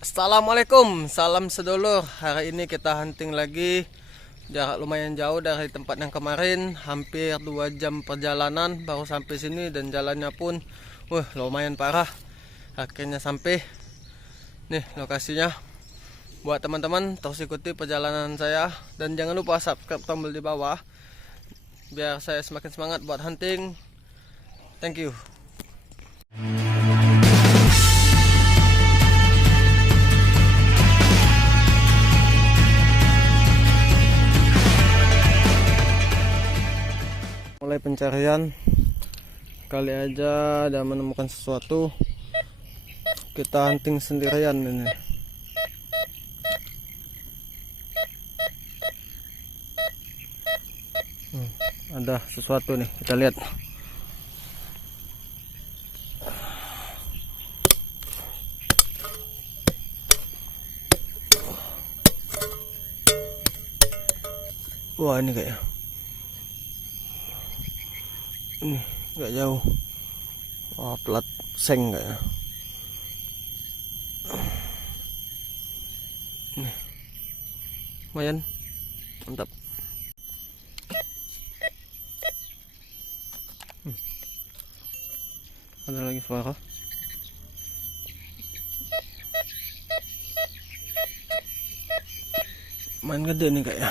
Assalamualaikum, salam sedulur. Hari ini kita hunting lagi. Jarak lumayan jauh dari tempat yang kemarin, hampir 2 jam perjalanan baru sampai sini dan jalannya pun lumayan parah. Akhirnya sampai. Nih lokasinya. Buat teman-teman terus ikuti perjalanan saya dan jangan lupa subscribe tombol di bawah biar saya semakin semangat buat hunting. Thank you. Mulai pencarian, kali aja ada menemukan sesuatu. Kita hunting sendirian ini. Ada sesuatu nih, kita lihat. Wah, ini kayaknya. Ini nggak jauh. Wah, plat seng kayaknya. Nih, lumayan, mantap. Ada lagi suara. Main gede nih kayaknya.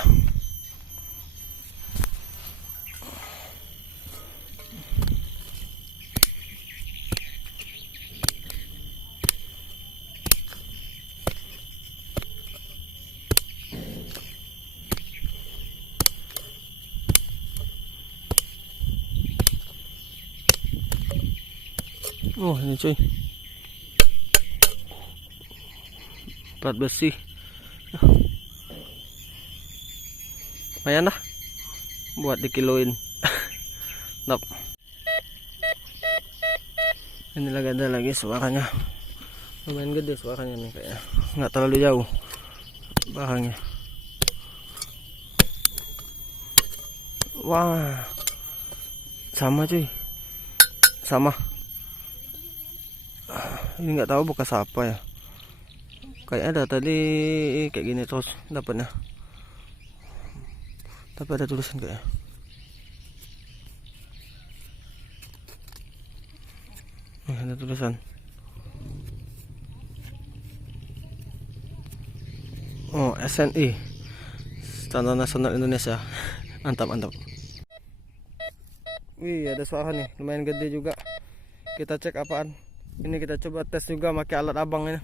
Oh, ini cuy, plat besi. Lumayan lah buat dikiloin. Nop. Ini lagi ada lagi suaranya. Lumayan gede suaranya nih kayaknya. Nggak terlalu jauh barangnya. Wah, sama cuy, sama. Ini nggak tahu bekas apa ya. Kayaknya ada tadi kayak gini terus dapatnya. Tapi ada tulisan kayaknya. Ada tulisan. Oh, SNI, Standar Nasional Indonesia. Mantap, mantap. Wih, ada suara nih, lumayan gede juga. Kita cek apaan. Ini kita coba tes juga pakai alat abang ini.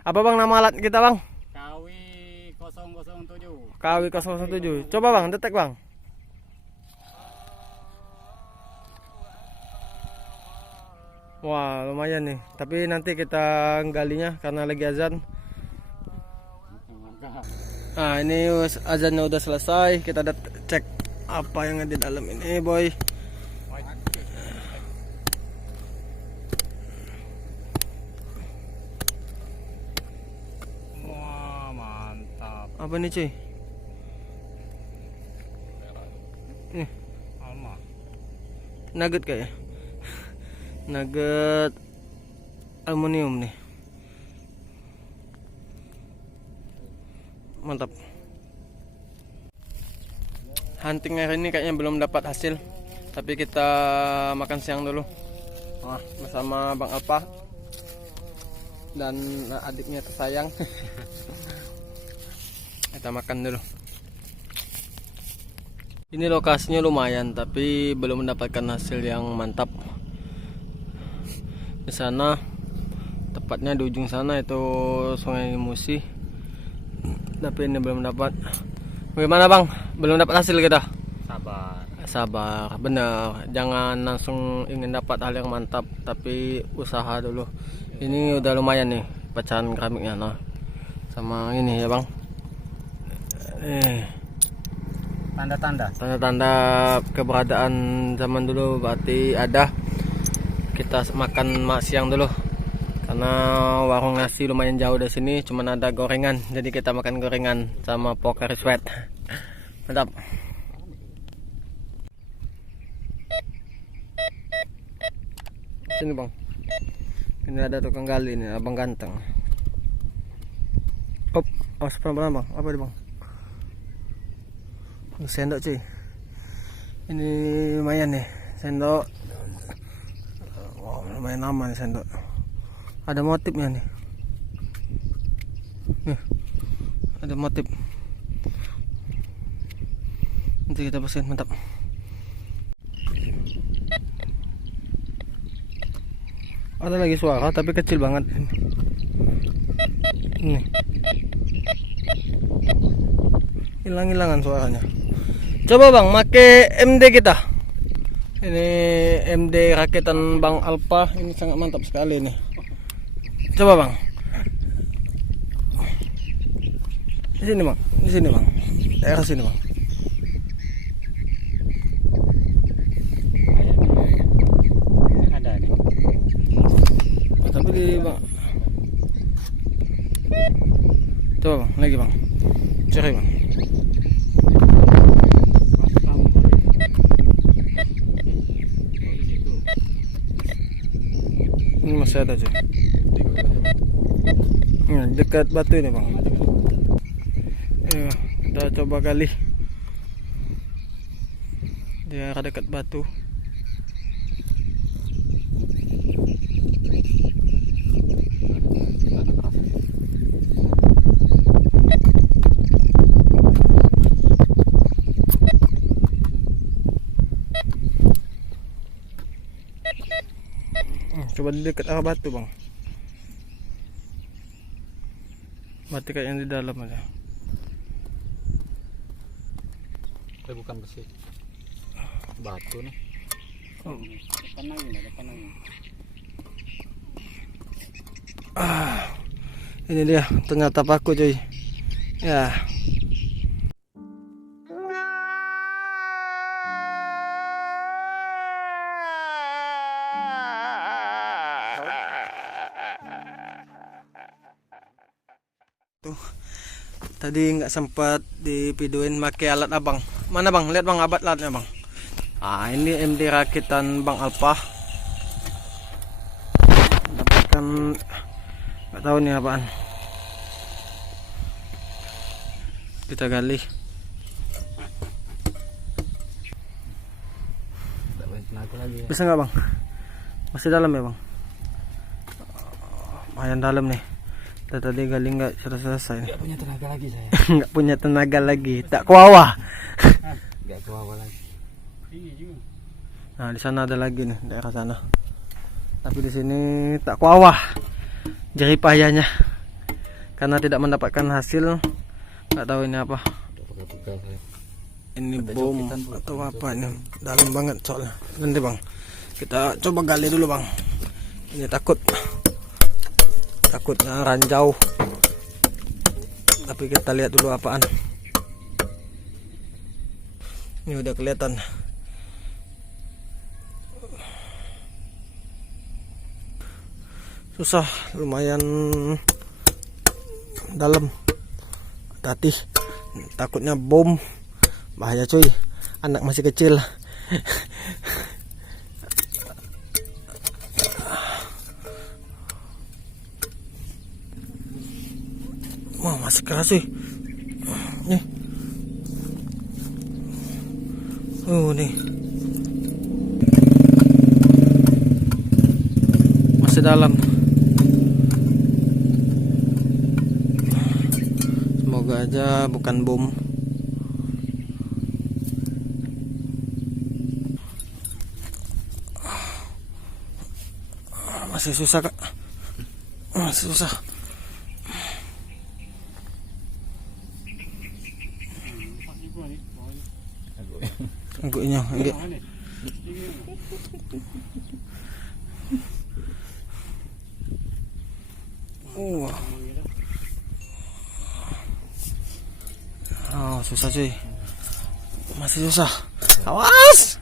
Apa bang nama alat kita bang? KW 007. KW 007. Coba bang, detek bang. Wah, lumayan nih. Tapi nanti kita galinya karena lagi azan. Nah, ini azannya udah selesai. Kita cek apa yang ada di dalam ini, boy. Wah, mantap. Apa nih cuy? Nih, Alma. nugget kayaknya. Nugget aluminium nih. Mantap. Hunting hari ini kayaknya belum dapat hasil, tapi kita makan siang dulu bersama Bang Alpa dan adiknya tersayang. Kita makan dulu. Ini lokasinya lumayan, tapi belum mendapatkan hasil yang mantap. Di sana, tepatnya di ujung sana itu Sungai Musi. Tapi ini belum dapat. Bagaimana bang? Belum dapat hasil kita? Sabar. Sabar, benar. Jangan langsung ingin dapat hal yang mantap, tapi usaha dulu. Ini udah lumayan nih pecahan keramiknya, nah. Sama ini ya bang. Tanda-tanda keberadaan zaman dulu berarti ada. Kita makan siang dulu. Karena warung nasi lumayan jauh dari sini, cuman ada gorengan, jadi kita makan gorengan sama Pocari Sweat. Mantap. Sini bang, ini ada tukang gali nih, abang ganteng. Op, awas pelan-pelan bang. Apa ini bang? Ini sendok cuy. Ini lumayan nih sendok. Wow, lumayan lama nih sendok. Ada motifnya nih. Nih, ada motif. Nanti kita bersihin, mantap. Ada lagi suara tapi kecil banget. Nih. Hilang-hilangan suaranya. Coba bang, make MD kita. Ini MD rakitan Bang Alpa. Ini sangat mantap sekali nih. Coba bang. Di sini bang, di sini bang. Daerah sini bang. Ada nih. Oh, tapi di bang. Coba bang, lagi bang. Cari bang. Ini masih ada cuy. Dekat batu ini bang. Kita coba gali di arah dekat batu. Coba di dekat arah batu bang. Mati kayak yang di dalam aja. Tapi bukan besi. Batu nih. Oh. Depan lagi. Ini dia ternyata paku cuy. Ya. Tuh. Tadi nggak sempat divideoin pakai alat abang. Mana bang? Lihat bang alatnya bang. Ah ini MD rakitan Bang Alpa. Dapatkan nggak tahu nih apaan. Kita gali. Bisa nggak bang? Masih dalam ya bang? Lumayan dalam nih. Kita tadi gali nggak selesai. Nggak punya tenaga lagi saya. Nggak punya tenaga lagi. Tak kuawah. Nggak kebawa lagi. Nah di sana ada lagi nih daerah sana. Tapi di sini tak kuawah. Jerih payahnya. Karena tidak mendapatkan hasil. Nggak tahu ini apa. Ini bom atau apa ini? Dalam banget soalnya. Nanti bang. Kita coba gali dulu bang. Ini takutnya ranjau. Tapi kita lihat dulu apaan. Ini udah kelihatan. Susah, lumayan dalam. Hati-hati, takutnya bom. Bahaya cuy. Anak masih kecil. Wah, masih keras sih. Nih. Nih. Masih dalam. Semoga aja bukan bom. Masih susah kak. Masih susah. Angguknya, angguk. Oh, susah cuy. Masih susah. Awas.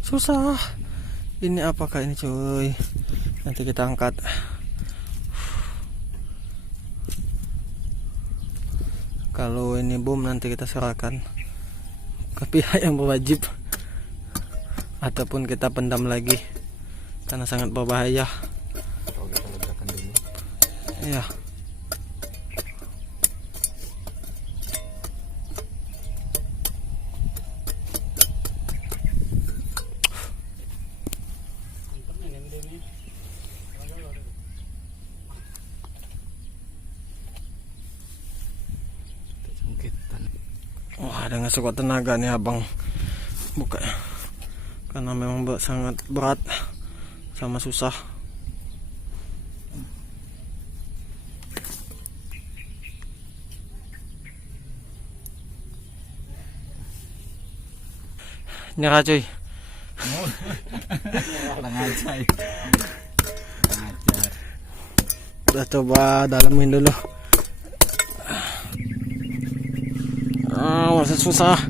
Susah. Ini apakah ini cuy? Nanti kita angkat. Kalau ini bom nanti kita serahkan ke pihak yang berwajib ataupun kita pendam lagi karena sangat berbahaya. Kalau kita ledakan dulu. Iya. Wah, dengan sekuat tenaga nih abang buka karena memang sangat berat sama susah. Nyerah cuy. Langajar. Udah coba dalamin dulu. Masih susah.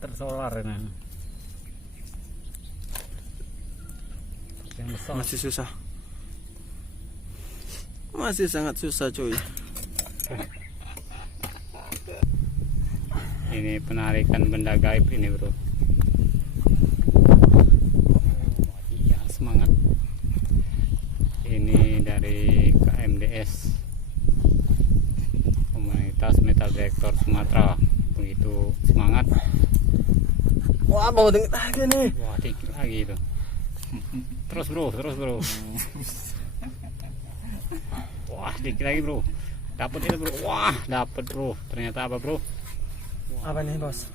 Tersolar ini. Yang besar. Masih susah. Masih sangat susah cuy. Ini penarikan benda gaib ini bro. Iya semangat. Ini dari KMDS, Komunitas Metal Detektor Sumatera. Begitu semangat. Wah, mau dingin lagi nih. Wah dikit lagi itu. Terus bro. Wah dikit lagi bro. Dapat itu bro. Wah dapat bro. Ternyata apa bro? Apa nih bos?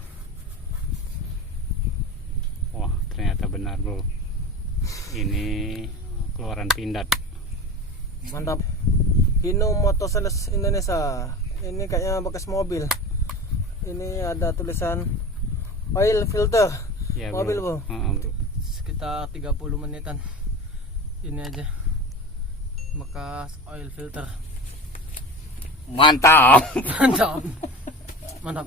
Wah ternyata benar bro. Ini keluaran pindad. Mantap. Hino Motosales Indonesia. Ini kayaknya bekas mobil. Ini ada tulisan oil filter. Ya, mobil bro. Bro. Sekitar 30 menitan. Ini aja bekas oil filter. Mantap. Mantap. Mantap.